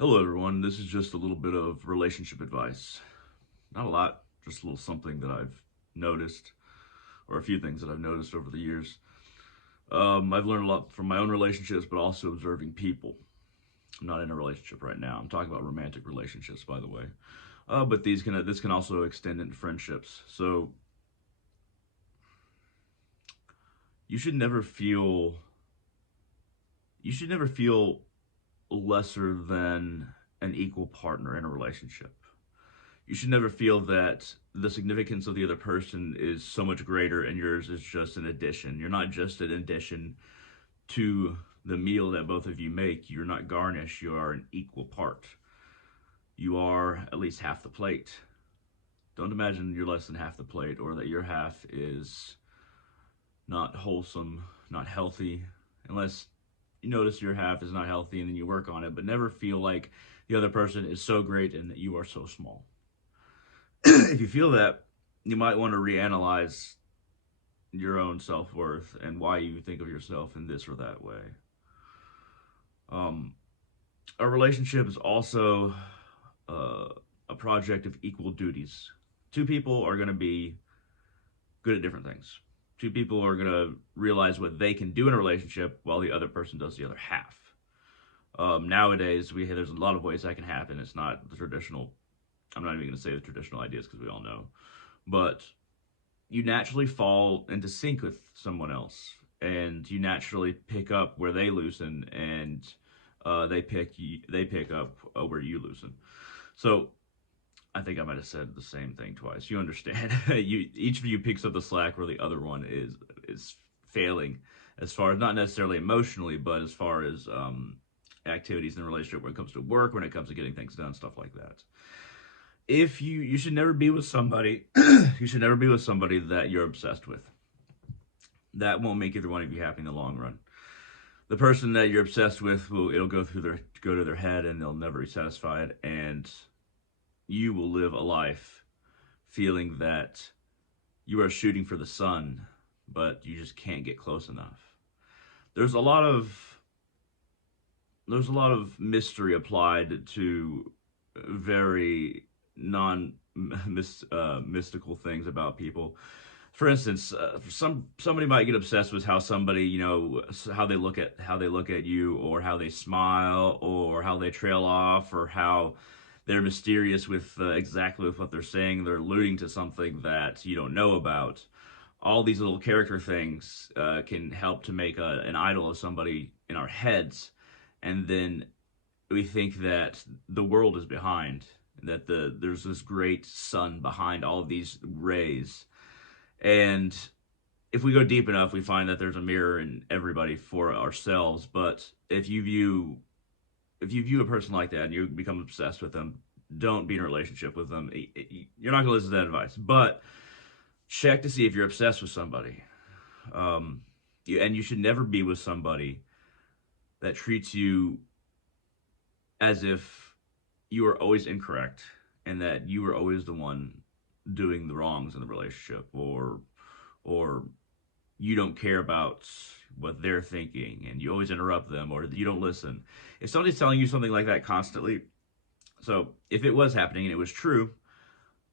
Hello, everyone. This is just a little bit of relationship advice. Not a lot, just a little something that I've noticed, or a few things that I've noticed over the years. I've learned a lot from my own relationships, but also observing people. I'm not in a relationship right now. I'm talking about romantic relationships, by the way. But this can also extend into friendships. So you should never feel you should never feel lesser than an equal partner in a relationship. You should never feel that the significance of the other person is so much greater and yours is just an addition. You're not just an addition to the meal that both of you make. You're not garnish. You are an equal part. You are at least half the plate. Don't imagine you're less than half the plate or that your half is not wholesome, not healthy, unless you notice your half is not healthy and then you work on it, but never feel like the other person is so great and that you are so small. If you feel that, you might want to reanalyze your own self worth and why you think of yourself in this or that way. Um, a relationship is also uh, a project of equal duties. Two people are going to be good at different things. Two people are going to realize what they can do in a relationship while the other person does the other half. Nowadays, there's a lot of ways that can happen. It's not the traditional. I'm not even going to say the traditional ideas because we all know, but you naturally fall into sync with someone else, and you naturally pick up where they loosen, and they pick up where you loosen. So I think I might have said the same thing twice. You understand? Each of you picks up the slack where the other one is failing, as far as not necessarily emotionally, but as far as activities in a relationship when it comes to work, when it comes to getting things done, stuff like that. If you should never be with somebody, you should never be with somebody that you're obsessed with. That won't make either one of you happy in the long run. The person that you're obsessed with it'll go to their head and they'll never be satisfied, and you will live a life feeling that you are shooting for the sun, but you just can't get close enough. There's a lot of there's a lot of mystery applied to very non mystical things about people. For instance, somebody might get obsessed with how somebody, how they look at you, or how they smile, or how they trail off, or how they're mysterious with exactly with what they're saying. They're alluding to something that you don't know about. All these little character things can help to make an idol of somebody in our heads, and then we think that the world is behind, that there's this great sun behind all of these rays, and if we go deep enough, we find that there's a mirror in everybody for ourselves. But if you view a person like that and you become obsessed with them, don't be in a relationship with them. You're not going to listen to that advice, but check to see if you're obsessed with somebody. And you should never be with somebody that treats you as if you are always incorrect and that you are always the one doing the wrongs in the relationship, or you don't care about what they're thinking and you always interrupt them or you don't listen. If somebody's telling you something like that constantly, so if it was happening and it was true,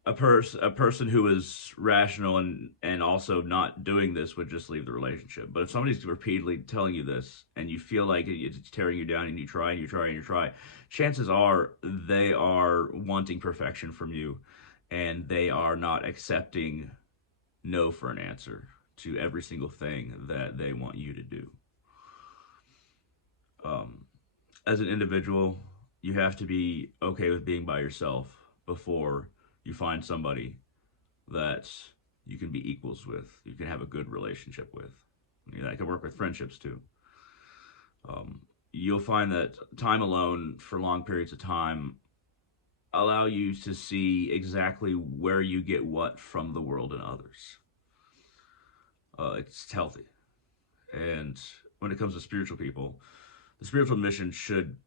a person who is rational and also not doing this would just leave the relationship. But if somebody's repeatedly telling you this and you feel like it's tearing you down and you try and you try and you try, chances are they are wanting perfection from you and they are not accepting no for an answer to every single thing that they want you to do. Um, as an individual, you have to be okay with being by yourself before you find somebody that you can be equals with, you can have a good relationship with. I can work with friendships too. You'll find that time alone for long periods of time allow you to see exactly where you get what from the world and others. It's healthy. And when it comes to spiritual people, the spiritual mission should,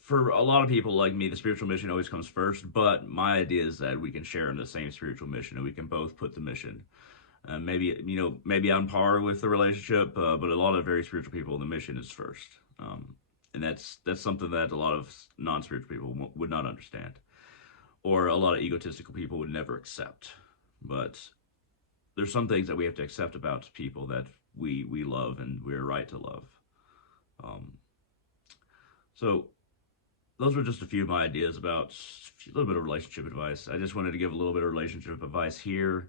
for a lot of people like me, the spiritual mission always comes first. But my idea is that we can share in the same spiritual mission and we can both put the mission. Maybe on par with the relationship, but a lot of very spiritual people, the mission is first. And that's something that a lot of non-spiritual people would not understand, or a lot of egotistical people would never accept. But there's some things that we have to accept about people that we love and we're right to love. Um, so those were just a few of my ideas about a little bit of relationship advice. I just wanted to give a little bit of relationship advice here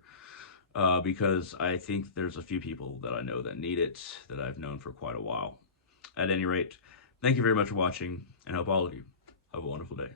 because I think there's a few people that I know that need it, that I've known for quite a while. At any rate, thank you very much for watching, and hope all of you have a wonderful day.